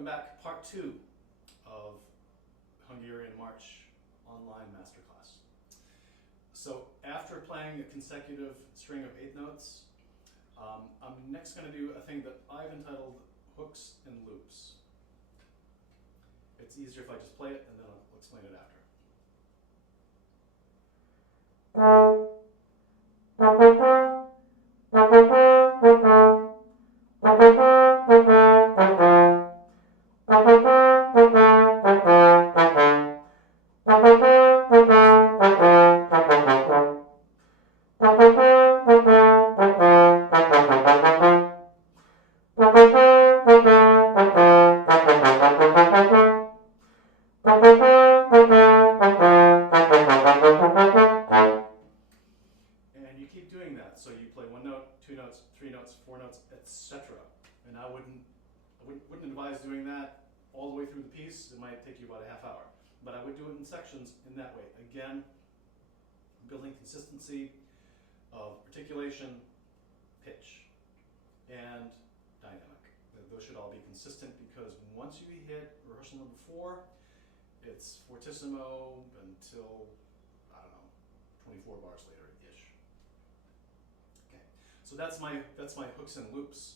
Welcome back, part 2 of Hungarian March online masterclass. So after playing a consecutive string of 8 notes, I'm next going to do a thing that I've entitled hooks and loops. It's easier if I just play it and then I'll explain it after. And you keep doing that. So you play 1 note, 2 notes, 3 notes, 4 notes, etc. And I wouldn't advise doing that all the way through the piece. It might take you about a half hour. But I would do it in sections in that way. Again, building consistency of articulation, pitch, and dynamic. Those should all be consistent because once you hit rehearsal number 4, it's fortissimo until, I don't know, 24 bars later-ish. Okay, so that's my hooks and loops.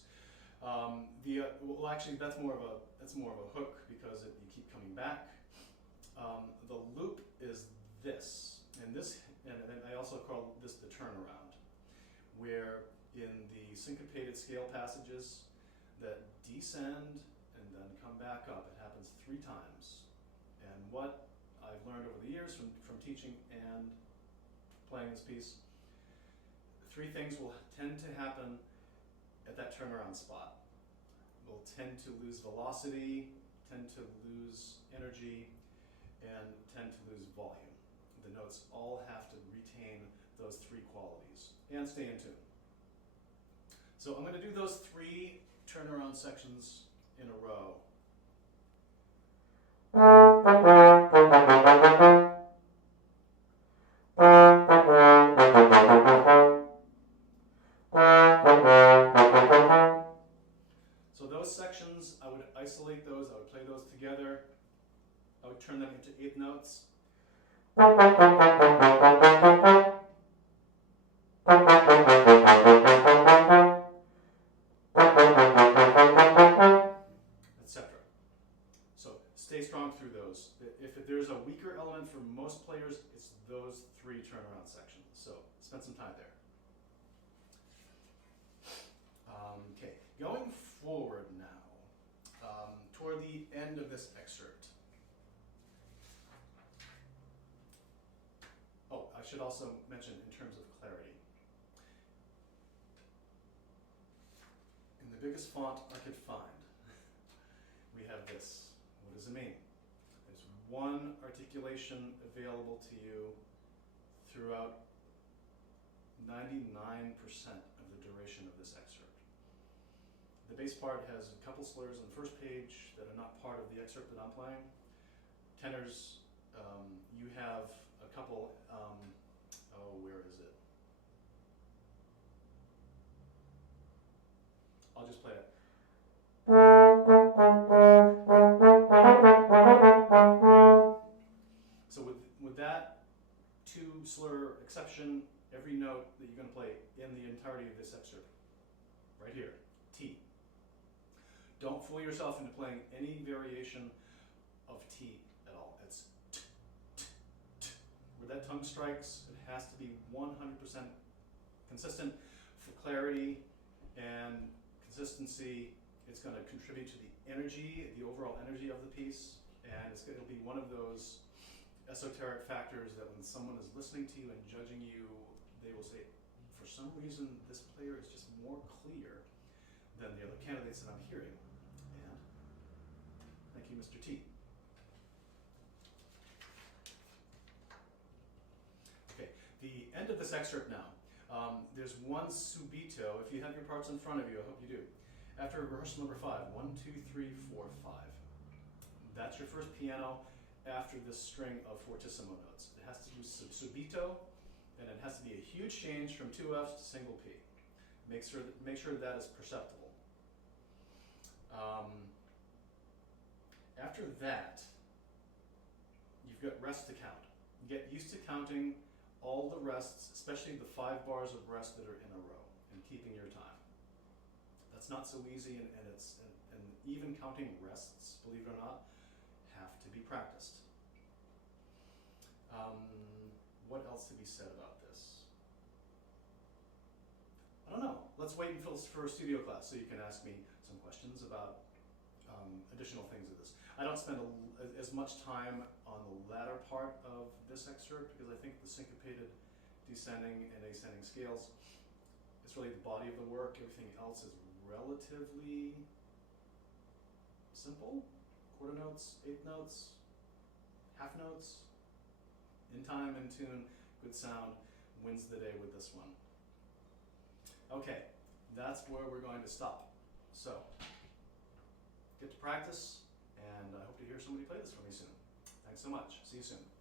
Well, actually, that's more of a hook because you keep coming back. The loop is this, and I also call this the turnaround, where in the syncopated scale passages that descend and then come back up, it happens 3 times. And what I've learned over the years from teaching and playing this piece, 3 things will tend to happen at that turnaround spot. We'll tend to lose velocity, tend to lose energy, and tend to lose volume. The notes all have to retain those 3 qualities and stay in tune. So I'm going to do those 3 turnaround sections in a row. So those sections, I would isolate those, I would play those together, I would turn them into 8 notes. Etc. So stay strong through those. If there's a weaker element for most players, it's those 3 turnaround sections. So spend some time there. Okay, going forward now, toward the end of this excerpt. Oh, I should also mention in terms of clarity. In the biggest font I could find, we have this. What does it mean? There's 1 articulation available to you throughout 99% of the duration of this excerpt. The bass part has a couple slurs on the first page that are not part of the excerpt that I'm playing. Tenors, you have a couple, where is it? I'll just play it. So with that 2 slur exception, every note that you're going to play in the entirety of this excerpt, right here, T. Don't fool yourself into playing any variation of T at all. It's t, t, t. Where that tongue strikes, it has to be 100% consistent for clarity and consistency. It's going to contribute to the energy, the overall energy of the piece, and it'll be one of those esoteric factors that when someone is listening to you and judging you, they will say, for some reason, this player is just more clear than the other candidates that I'm hearing. And thank you, Mr. T. Okay, the end of this excerpt now. There's 1 subito. If you have your parts in front of you, I hope you do. After rehearsal number 5, 1, 2, 3, 4, 5. That's your first piano after this string of fortissimo notes. It has to do subito, and it has to be a huge change from 2 Fs to single P. Make sure that is perceptible. After that, you've got rest to count. Get used to counting all the rests, especially the 5 bars of rest that are in a row, and keeping your time. That's not so easy, and even counting rests, believe it or not, have to be practiced. What else to be said about this? I don't know. Let's wait until for a studio class so you can ask me some questions about additional things of this. I don't spend as much time on the latter part of this excerpt because I think the syncopated descending and ascending scales is really the body of the work. Everything else is relatively simple. Quarter notes, eighth notes, half notes, in time, in tune, good sound, wins the day with this one. Okay, that's where we're going to stop. So, get to practice, and I hope to hear somebody play this for me soon. Thanks so much. See you soon.